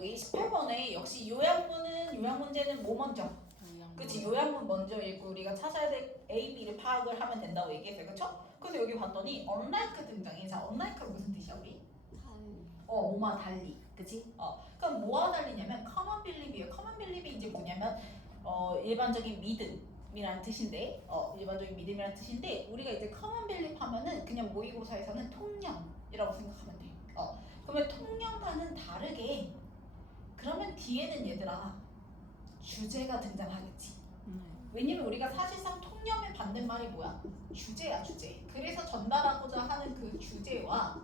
여기 18번에 역시 요약 문제는 뭐 먼저? 그치, 요약문 먼저 읽고 우리가 찾아야 될 A, B를 파악을 하면 된다고 얘기했어요. 그쵸? 그래서 여기 봤더니 unlike 등장해. 자, unlike가 무슨 뜻이야 우리? 뭐와 달리. 그치? 그럼 뭐와 달리냐면 common belief이에요. common belief이 이제 뭐냐면 일반적인 믿음이라는 뜻인데 일반적인 믿음이라는 뜻인데 우리가 이제 common belief 하면은 그냥 모의고사에서는 통념이라고 생각하면 돼. 그러면 통념과는 다르게 그러면 뒤에는 얘들아 주제가 등장하겠지. 왜냐면 우리가 사실상 통념의 반대말이 뭐야? 주제야, 주제. 그래서 전달하고자 하는 그 주제와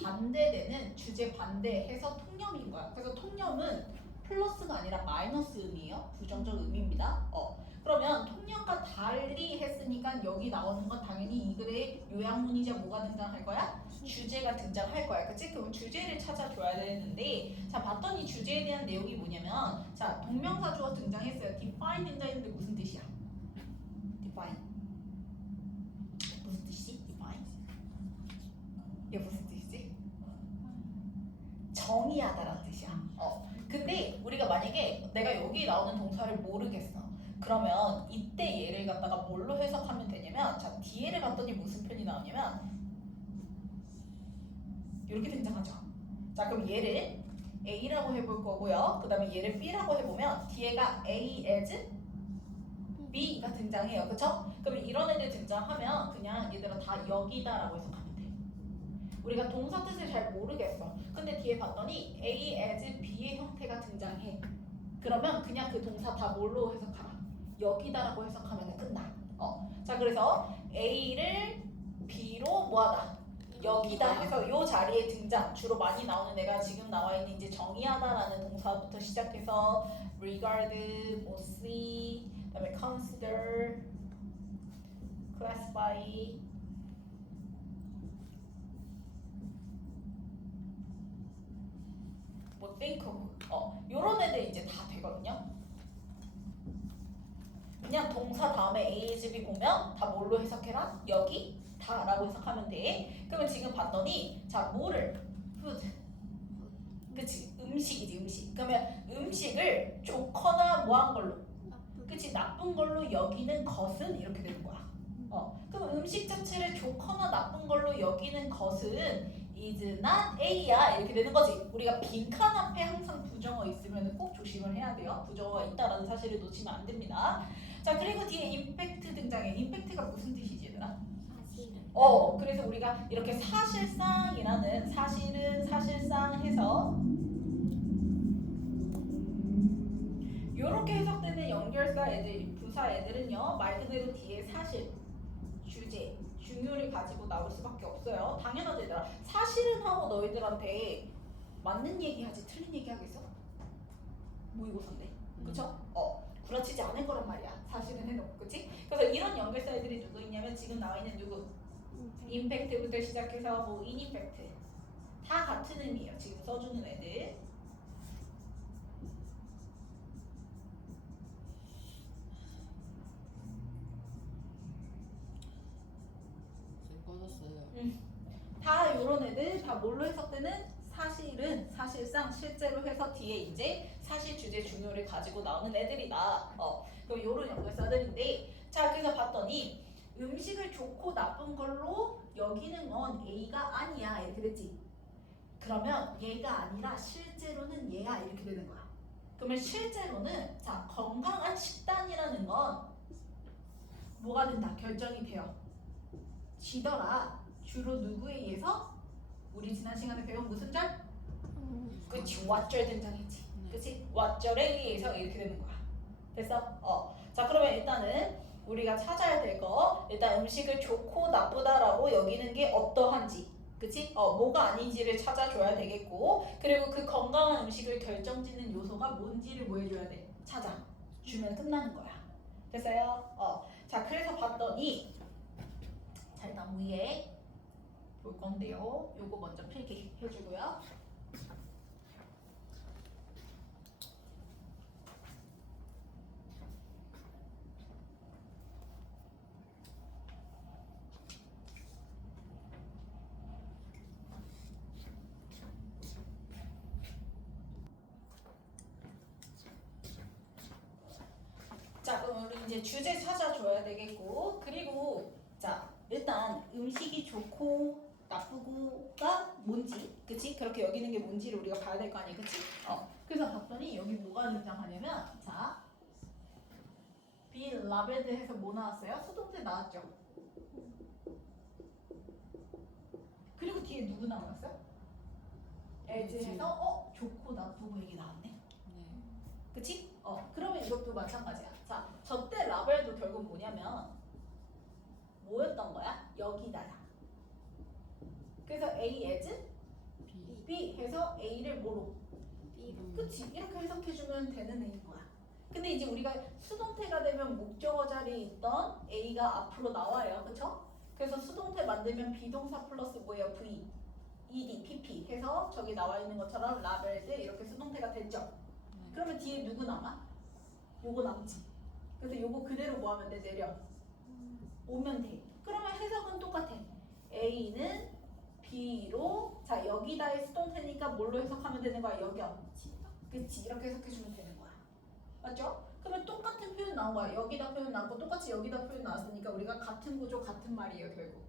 반대되는 주제 반대해서 통념인 거야. 그래서 통념은 플러스가 아니라 마이너스 의미예요. 부정적 의미입니다. 그러면 통념과 달리 했으니까 여기 나오는 건 당연히 이 글의 요약문이자 뭐가 등장할 거야? 주제가 등장할 거야. 그치? 그럼 주제를 찾아줘야 되는데 자 봤더니 주제에 대한 내용이 뭐냐면 자 동명사주어 등장했어요. define 등장했는데 무슨 뜻이야? define 무슨 뜻이지? define 이게 무슨 뜻이지? 정의하다라는 뜻이야. 근데 우리가 만약에 내가 여기 나오는 동사를 모르겠어. 그러면 이때 얘를 갖다가 뭘로 해석하면 되냐면 자 뒤에를 봤더니 무슨 표현이 나오냐면 이렇게 등장하죠. 자 그럼 얘를 A라고 해볼 거고요. 그 다음에 얘를 B라고 해보면 뒤에가 A as B가 등장해요. 그쵸? 그럼 이런 애들 등장하면 그냥 얘들아 다 여기다라고 해석하면 돼. 우리가 동사 뜻을 잘 모르겠어. 근데 뒤에 봤더니 A as B의 형태가 등장해. 그러면 그냥 그 동사 다 뭘로 해석하라? 여기다라고 해석하면 끝나. 자 그래서 A를 B로 뭐하다? 여기다 해서 요 자리에 등장 주로 많이 나오는 애가 지금 나와 있는 이제 정의하다라는 동사부터 시작해서 regard, 뭐 see, 그다음에 consider, classify, 뭐 think of, 요런 애들 이제 다 되거든요. 그냥 동사 다음에 A, is, B 보면 다 뭘로 해석해라? 여기 다라고 해석하면 돼. 그러면 지금 봤더니 자 뭐를 food 그치 음식이지 음식. 그러면 음식을 좋거나 뭐한 걸로 그치 나쁜 걸로 여기는 것은 이렇게 되는 거야. 그럼 음식 자체를 좋거나 나쁜 걸로 여기는 것은 is not A야 이렇게 되는 거지. 우리가 빈칸 앞에 항상 부정어 있으면 꼭 조심을 해야 돼요. 부정어가 있다라는 사실을 놓치면 안 됩니다. 자 그리고 뒤에 임팩트 등장해. 임팩트가 무슨 뜻이지 얘들아? 그래서 우리가 이렇게 사실상이라는 사실은 사실상 해서 이렇게 해석되는 연결사 애들, 부사 애들은요 말 그대로 뒤에 사실, 주제, 중요를 가지고 나올 수밖에 없어요. 당연하지 얘들아. 사실은 하고 너희들한테 맞는 얘기하지 틀린 얘기 하겠어? 모의고사인데 그쵸? 구라치지 않을 거란 말이야. 사실은 해놓고 그치? 그래서 이런 연결사 애들이 누구 있냐면 지금 나와 있는 누구? 임팩트부터 시작해서 뭐 인임팩트 다 같은 의미예요. 지금 써주는 애들. 다 요런 애들 다 뭘로 해석되는? 사실은 사실상 실제로 해서 뒤에 이제 사실 주제 중요를 가지고 나오는 애들이다. 그럼 요런 연결사들인데 자 그래서 봤더니 음식을 좋고 나쁜 걸로 여기는 건 A가 아니야 이렇게 됐지. 그러면 얘가 아니라 실제로는 얘야 이렇게 되는 거야. 그러면 실제로는 자 건강한 식단이라는 건 뭐가 된다? 결정이 되어 지더라. 주로 누구에 의해서? 우리 지난 시간에 배운 무슨 절? 그치 왓절 등장했지. 그치? 왓절에 의해서 이렇게 되는 거야. 됐어? 자 그러면 일단은 우리가 찾아야 될 거 일단 음식을 좋고 나쁘다라고 여기는 게 어떠한지 그치? 뭐가 아닌지를 찾아줘야 되겠고 그리고 그 건강한 음식을 결정짓는 요소가 뭔지를 뭐 해줘야 돼? 찾아주면 끝나는 거야. 됐어요? 자 그래서 봤더니 자 일단 위에 볼 건데요. 요거 먼저 필기 해주고요. 이제 주제 찾아줘야 되겠고 그리고 자 일단 음식이 좋고 나쁘고가 뭔지 그치? 그렇게 여기는 게 뭔지를 우리가 봐야 될 거 아니야 그치? 그래서 봤더니 여기 뭐가 등장하냐면 자 be loved 해서 뭐 나왔어요? 수동태 나왔죠? 그리고 뒤에 누구 나왔어요? as 해서 좋고 나쁘고 이게 나왔네 네. 그치? 그러면 이것도 마찬가지야 자 저 때 라벨도 결국 뭐냐면 뭐였던 거야? 여기다야 그래서 A as B. B 해서 A를 뭐로? B로. 그치? 이렇게 해석해주면 되는 A인 거야. 근데 이제 우리가 수동태가 되면 목적어 자리에 있던 A가 앞으로 나와요. 그쵸? 그래서 수동태 만들면 비동사 플러스 뭐예요? V, ED, PP 해서 저기 나와 있는 것처럼 라벨드 이렇게 수동태가 됐죠? 네. 그러면 뒤에 누구 남아? 요거 남지. 그래서 요거 그대로 뭐 하면 돼? 내려. 오면 돼. 그러면 해석은 똑같아. A는 B로 자 여기다의 수동태니까 뭘로 해석하면 되는 거야? 여기요. 그치 이렇게 해석해주면 되는 거야. 맞죠? 그러면 똑같은 표현 나온 거야. 여기다 표현 나왔고 똑같이 여기다 표현 나왔으니까 우리가 같은 구조 같은 말이에요 결국.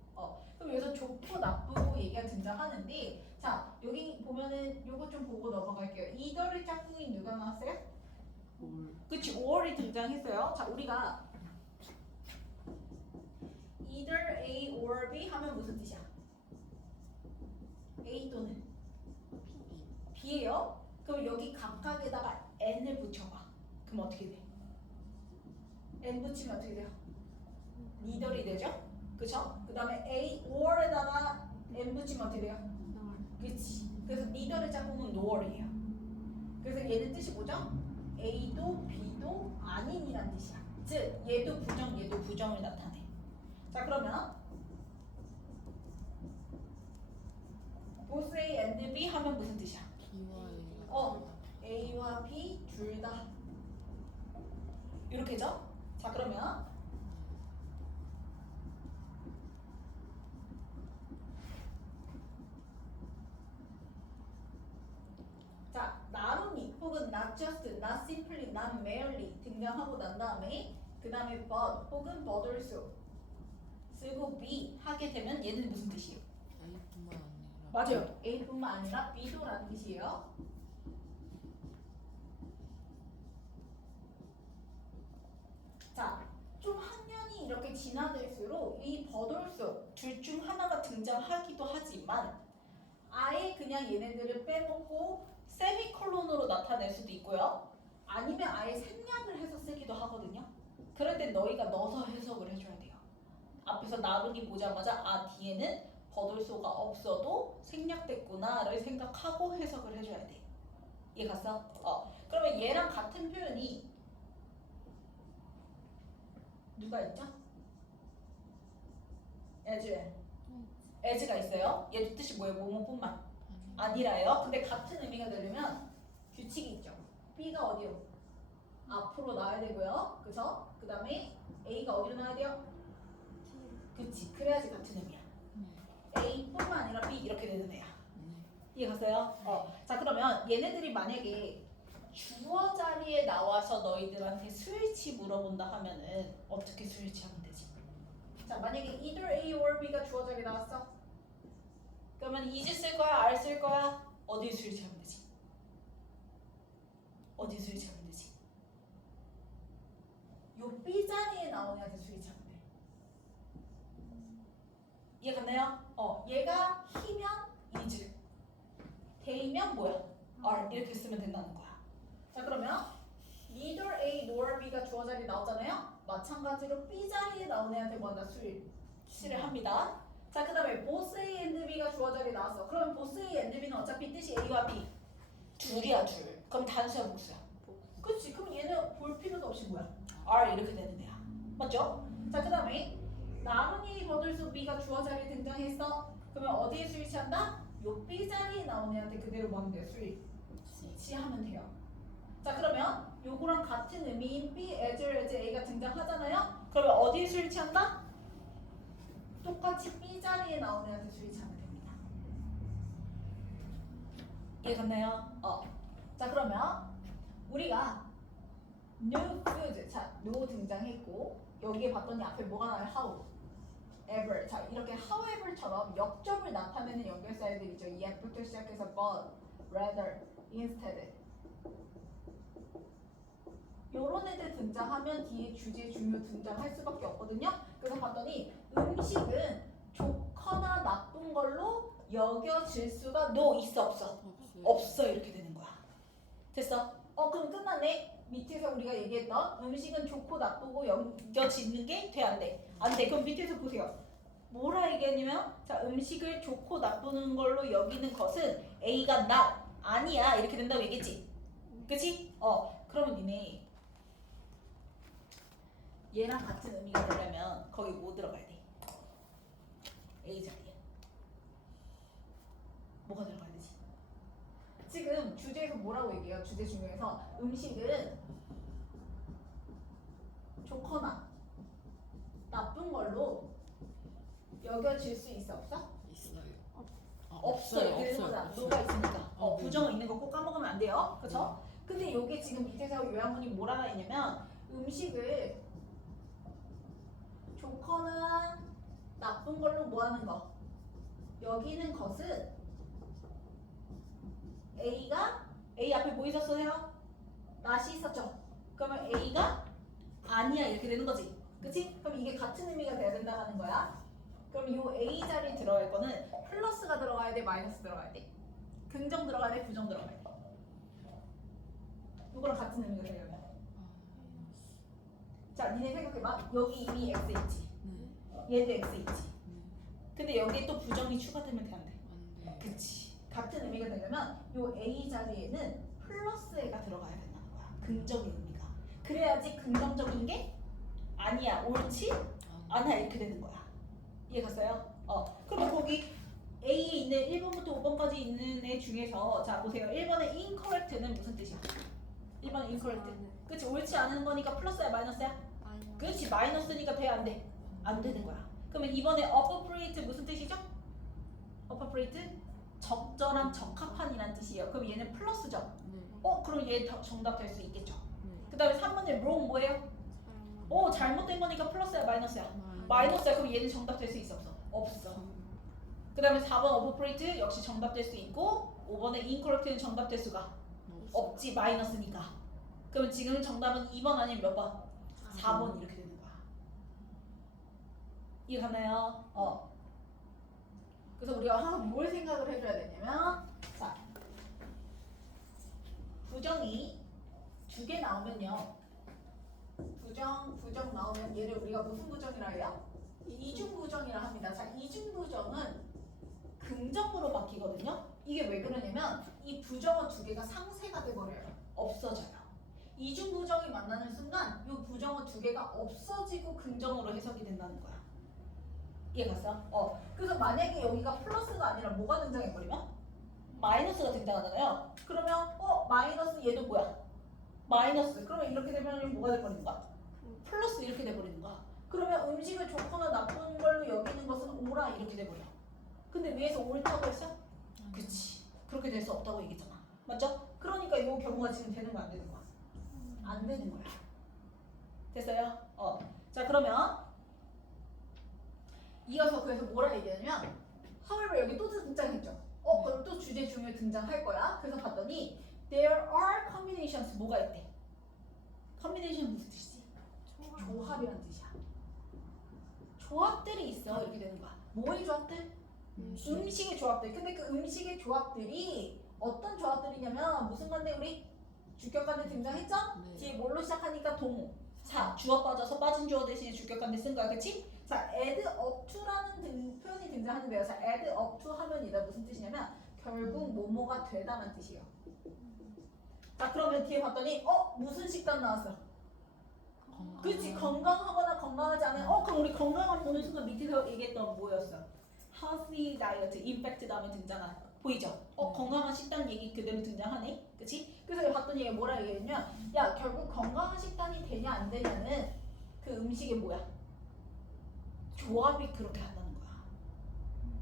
그럼 여기서 좋고 나쁘고 얘기가 등장하는데 자 여기 보면은 요거 좀 보고 넘어갈게요. 이더의 짝꿍이 누가 나왔어요? 올. 그치 5월이 등장했어요. 자 우리가 either A or B 하면 무슨 뜻이야? A 또는 B예요. 그럼 여기 각각에다가 N을 붙여봐. 그럼 어떻게 돼? N 붙이면 어떻게 돼요? 니들이 되죠? 그쵸? 그 다음에 A or에다가 N 붙이면 어떻게 돼요? 그치? 그래서 니들의 짝꿍은 nor이에요. 그래서 얘는 뜻이 뭐죠? A도 B도 아닌이란 뜻이야. 즉 얘도 부정 얘도 부정을 나타내. 자 그러면 both A and B 하면 무슨 뜻이야? B와 A와 B 둘 다 이렇게죠? 자 그러면 자 not only 혹은 not just, not simply, not merely 등장하고 난 다음에 그 다음에 but 혹은 but also 쓰고 be 하게 되면 얘는 무슨 뜻이에요? A뿐만 아니라 맞아요. A뿐만 아니라 B도라는 뜻이에요. 자, 좀 학년이 이렇게 지나들수록 이 버돌수 둘 중 하나가 등장하기도 하지만 아예 그냥 얘네들을 빼먹고 세미콜론으로 나타낼 수도 있고요. 아니면 아예 생략을 해서 쓰기도 하거든요. 그럴 땐 너희가 넣어서 해석을 해줘야 돼요. 앞에서 나누기 보자마자 아 뒤에는 버돌소가 없어도 생략됐구나를 생각하고 해석을 해줘야 돼. 이해 갔어? 그러면 얘랑 같은 표현이 누가 있죠? as가 있어요. 얘도 뜻이 뭐예요? 뭐뭐뿐만 아니라요. 근데 같은 의미가 되려면 규칙이 있죠. B가 어디요? 앞으로 나와야 되고요. 그쵸? 그 다음에 A가 어디로 나와야 돼요? 그치. 그래야지 같은 의미야. A뿐만 아니라 B 이렇게 되는 애야. 이해 갔어요? 자 그러면 얘네들이 만약에 주어 자리에 나와서 너희들한테 스위치 물어본다 하면은 어떻게 스위치하면 되지? 자 만약에 either A or B가 주어 자리에 나왔어? 그러면 is 쓸 거야? are 쓸 거야? 어디 스위치하면 되지? 어디 스위치하면 되지? 요 B 자리에 나오는 애한테 스위치하면 돼. 이해 갔나요? 얘가 he면 is, they면 뭐야? are 이렇게 쓰면 된다는 거야. 자 그러면 neither A nor B가 주어 자리에 나왔잖아요. 마찬가지로 B 자리에 나오는 애한테 뭐한다? 스위치를 합니다. 자 그 다음에 both A and B가 주어 자리에 나왔어. 그러면 both A and B는 어차피 뜻이 A와 B 둘이야 둘. 그럼 단수야 복수야? 그치. 그럼 얘는 볼 필요도 없이 뭐야? are 이렇게 되는 애야. 맞죠? 자 그 다음에 나머지 버들수 B가 주어 자리에 등장했어. 그러면 어디에 스위치한다? 요 B 자리에 나오는 애한테 그대로 뭐 하면 돼요? 스위치하면 돼요. 자 그러면 요거랑 같은 의미인 B, as, A가 등장하잖아요. 그러면 어디에 스위치한다? 똑같이 B 자리에 나오는 애한테 스위치하면 됩니다. 이해 갔나요? 자 그러면 우리가 new food. 자, no 등장했고 여기에 봤더니 앞에 뭐가 나와요? how. ever. 자, 이렇게 however처럼 역접을 나타내는 연결사들이죠. EF부터 시작해서 but, rather, instead. 요런 애들 등장하면 뒤에 주제 중요 등장할 수밖에 없거든요. 그래서 봤더니 음식은 좋거나 나쁜 걸로 여겨질 수가 no 있어 없어? 없어요. 없어 이렇게 되는 거야. 됐어? 그럼 끝났네. 밑에서 우리가 얘기했던 음식은 좋고 나쁘고 여겨지는 게 돼 안 돼? 안 돼. 그럼 밑에서 보세요. 뭐라 얘기했냐면 자 음식을 좋고 나쁘는 걸로 여기는 것은 A가 not 아니야 이렇게 된다고 얘기했지. 그치? 그러면 니네 얘랑 같은 의미가 되려면 거기 뭐 들어가야 돼? A 자리에 뭐가 들어가야 되지? 지금 주제에서 뭐라고 얘기해요? 주제 중에서 음식은 좋거나 나쁜 걸로 여겨질 수 있어 없어? 있어요. 없어요. 그래서 노가 있으니까 네. 부정어 있는 거 꼭 까먹으면 안 돼요. 그렇죠? 근데 요게 지금 밑에서 요양문이 뭐라고 했냐면 음식을 좋거나 나쁜 걸로 뭐 하는 거? 여기는 것은 A가 A 앞에 뭐 있었어요? not이 있었죠. 그러면 A가 아니야 이렇게 되는 거지. 그치? 그럼 이게 같은 의미가 돼야 된다는 거야. 그럼 요 A 자리에 들어갈 거는 플러스가 들어가야 돼, 마이너스 들어가야 돼? 긍정 들어가야 돼, 부정 들어가야 돼? 이거랑 같은 의미가 되려면. 자, 니네 생각해봐. 여기 이미 X 있지. 얘도 X 있지. 근데 여기에 또 부정이 추가되면 돼, 안 돼? 안 돼. 그치. 같은 의미가 되려면 요 A 자리에는 플러스가 들어가야 된다는 거야. 긍정의 의미가. 그래야지 긍정적인 게 아니야, 옳지? 않아 이렇게 되는 거야. 이해 갔어요? 그럼 거기 A에 있는 1번부터 5번까지 있는 애 중에서 자 보세요. 1번의 incorrect는 무슨 뜻이야? 1번의 incorrect. 그치? 옳지 않은 거니까 플러스야 마이너스야? 그렇지. 마이너스니까 돼 안 돼? 안 되는 거야. 그러면 이번에 appropriate 무슨 뜻이죠? appropriate? 적절한 적합한이란 뜻이에요. 그럼 얘는 플러스죠? 그럼 얘 정답 될 수 있겠죠? 그 다음에 3번의 wrong 뭐예요? 잘못된 거니까 플러스야 마이너스야? 마이너스야. 그럼 얘는 정답 될 수 있어 없어? 없어. 그 다음에 4번 appropriate 역시 정답 될 수 있고 5번의 incorrect는 정답 될 수가 없지. 마이너스니까. 그러면 지금 정답은 2번 아니면 몇 번? 4번 이렇게 되는 거야. 이해 가나요? 그래서 우리가 항상 뭘 생각을 해줘야 되냐면 자 부정이 2개 나오면요. 부정 나오면 얘를 우리가 무슨 부정이라 해요? 이중 부정이라 합니다. 자, 이중 부정은 긍정으로 바뀌거든요. 이게 왜 그러냐면 이 부정어 2개가 상쇄가 돼버려요. 없어져요. 이중 부정이 만나는 순간 이 부정어 2개가 없어지고 긍정으로 해석이 된다는 거야. 이해 갔어? 그래서 만약에 여기가 플러스가 아니라 뭐가 등장해버리면? 마이너스가 등장하잖아요. 그러면 마이너스 얘도 뭐야? 마이너스. 그러면 이렇게 되면 뭐가 돼버리는 거야? 플러스 이렇게 돼버리는 거야. 그러면 음식을 좋거나 나쁜 걸로 여기는 것은 오라 이렇게 돼버려. 근데 위에서 옳다고 했어? 그치. 그렇게 될 수 없다고 얘기했잖아. 맞죠? 그러니까 이 경우가 지금 되는 거야 안 되는 거야? 안 되는 거야. 됐어요? 자 그러면 이어서 그래서 뭐라 얘기하냐면 however 여기 또 등장했죠. 그럼 또 주제 중에 등장할 거야. 그래서 봤더니 there are combinations 뭐가 있대? combination 무슨 뜻이지? 조합이란 뜻이야. 조합들이 있어 이렇게 되는 거야. 뭐의 조합들? 음식의 조합들. 근데 그 음식의 조합들이 어떤 조합들이냐면 무슨 건데 우리 주격관대 등장했죠? 네. 뒤에 뭘로 시작하니까 동호. 자 주어 빠져서 빠진 주어 대신에 주격관대 쓴 거야, 그치? 자 add up to라는 표현이 등장하는데요. 자 add up to 하면 이다 무슨 뜻이냐면 결국 뭐뭐가 되다란 뜻이에요. 자 그러면 뒤에 봤더니 무슨 식단 나왔어? 그렇지. 건강하거나 건강하지 않은 그럼 우리 건강한 보는 순간 밑에서 얘기했던 뭐였어? healthy diet, infect 다음에 등장한 보이죠? 건강한 식단 얘기 그대로 등장하네. 그치? 그래서 봤더니 얘가 뭐라 얘기했냐면 야 결국 건강한 식단이 되냐 안 되냐는 그 음식의 뭐야? 조합이 그렇게 한다는 거야.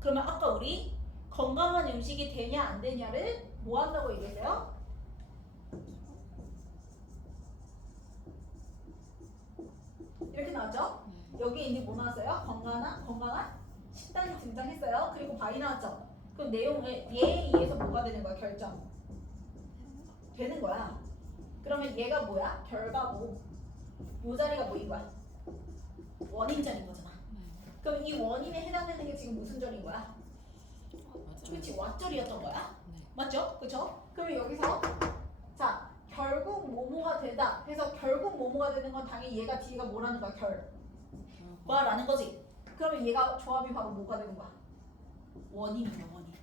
그러면 아까 우리 건강한 음식이 되냐 안 되냐를 뭐 한다고 얘기했어요? 이렇게 나왔죠? 네. 여기 이제 뭐 나왔어요? 건강한 식단이 등장했어요. 그리고 바이 나왔죠? 그럼 내용을 얘에 의해서 뭐가 되는 거야? 결정 되는 거야. 그러면 얘가 뭐야? 결과고 요 자리가 뭐인 거야? 원인 자리인 거잖아. 네. 그럼 이 원인에 해당되는 게 지금 무슨 절인 거야? 맞아요. 그렇지, 왓절이었던 거야. 네. 맞죠? 그쵸? 그럼 여기서 자 결국 뭐뭐가 되다 해서 결국 뭐뭐가 되는 건 당연히 얘가 뒤가 뭐라는 거야? 결과라는 거지. 그러면 얘가 조합이 바로 뭐가 되는 거야? 원인이야, 원인.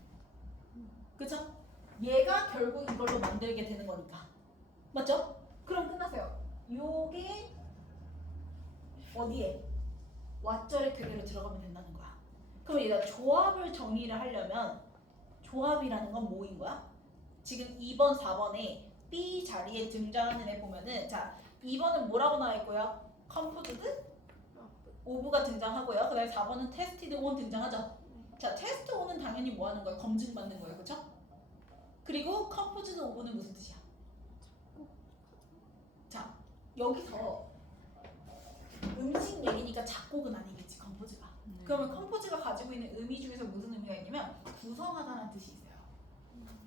그쵸? 얘가 결국 이걸로 만들게 되는 거니까. 맞죠? 그럼 끝났어요. 요게 어디에? 왓절에 그대로 들어가면 된다는 거야. 그럼 얘가 조합을 정의를 하려면 조합이라는 건 뭐인 거야? 지금 2번, 4번에 B 자리에 등장하는 애 보면은 자 2번은 뭐라고 나와 있고요? 컴포즈드 오브가 등장하고요. 그 다음에 4번은 테스티드 온 등장하죠. 자 테스트 온은 당연히 뭐 하는 거예요? 검증받는 거예요. 그쵸? 그리고 컴포즈드 오브는 무슨 뜻이야? 자 여기서 음식 얘기니까 작곡은 아니겠지 컴포즈가. 네. 그러면 컴포즈가 가지고 있는 의미 중에서 무슨 의미가 있냐면 구성하다는 뜻이 있어요.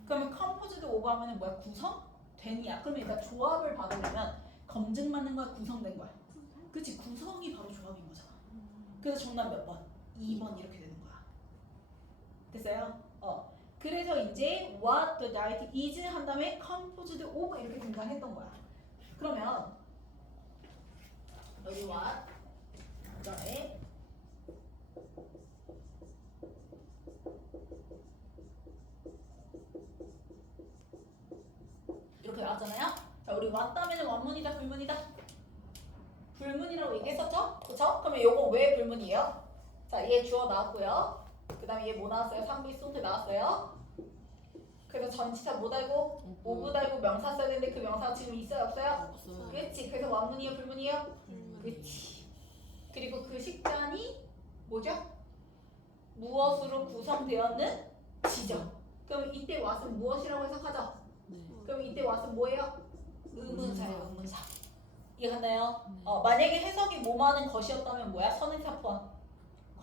그러면 컴포즈드 오브 하면은 뭐야? 구성된이야. 그러면 일단 조합을 받으려면 검증받는 거야? 구성된 거야? 그치? 구성이 바로 조합인 거잖아. 그래서 정답 몇 번? 2번 이렇게 되는 거야. 됐어요? 그래서 이제 what the diet is 한 다음에 composed of 이렇게 등장했던 거야. 그러면 여기 what 그다음에 이렇게 나왔잖아요. 자 우리 what 다음에는 원문이다 불문이다? 불문이라고 얘기했었죠? 그쵸? 그러면 요거 왜 불문이에요? 자 얘 주어 나왔고요. 그 다음에 얘 뭐 나왔어요? 3비 송태 나왔어요. 그래서 전치사 뭐 달고? 오브 달고 명사 써야 되는데 그 명사가 지금 있어요? 없어요? 없어요. 그렇지. 그래서 원문이에요? 불문이에요? 불문이에요. 그렇지. 그리고 그 식단이 뭐죠? 무엇으로 구성되었는 지죠. 그럼 이때 what은 무엇이라고 해석하죠? 네. 그럼 이때 what은 뭐예요? 의문사예요. 의문사. 이해갔나요? 네. 만약에 해석이 뭐뭐하는 것이었다면 뭐야? 선행사 포함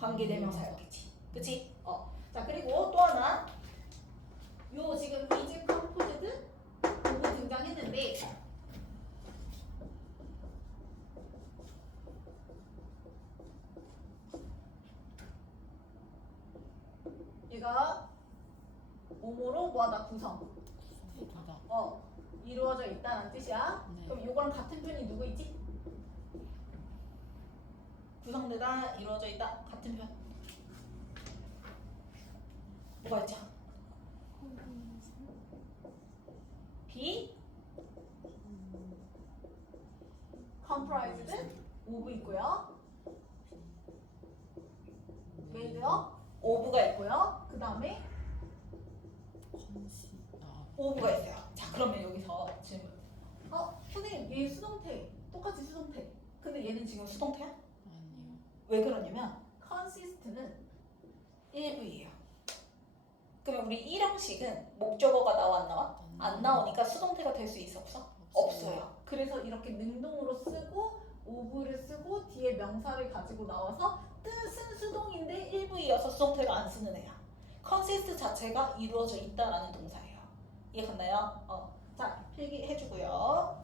관계대명사였겠지. 그치? 자 그리고 또 하나 요 지금 is composed 오브 등장했는데 얘가 뭐뭐로 뭐하다 구성 구성이다. 이루어져 있다는 뜻이야. 네. 그럼 요거랑 같은 편이 누구 있지? 구성되다 이루어져 있다 같은 편 뭐가 있죠? B comprised of 있고요. made of가 있고요. 그 다음에 컨시. of가 있어요. 자 그러면 여기서 질문. 선생님 얘 수동태 똑같이 수동태. 근데 얘는 지금 수동태야? 아니요. 왜 그러냐면 consist는 일부이에요. 그러면 우리 일형식은 목적어가 나와 안 나와? 안 나오니까 수동태가 될 수 있어 없어? 없어요. 그래서 이렇게 능동으로 쓰고 of를 쓰고 뒤에 명사를 가지고 나와서 뜻은 수동인데 일부이어서 수동태가 안 쓰는 애야. consist 자체가 이루어져 있다라는 동사예요. 이해갔나요? 자 필기해주고요.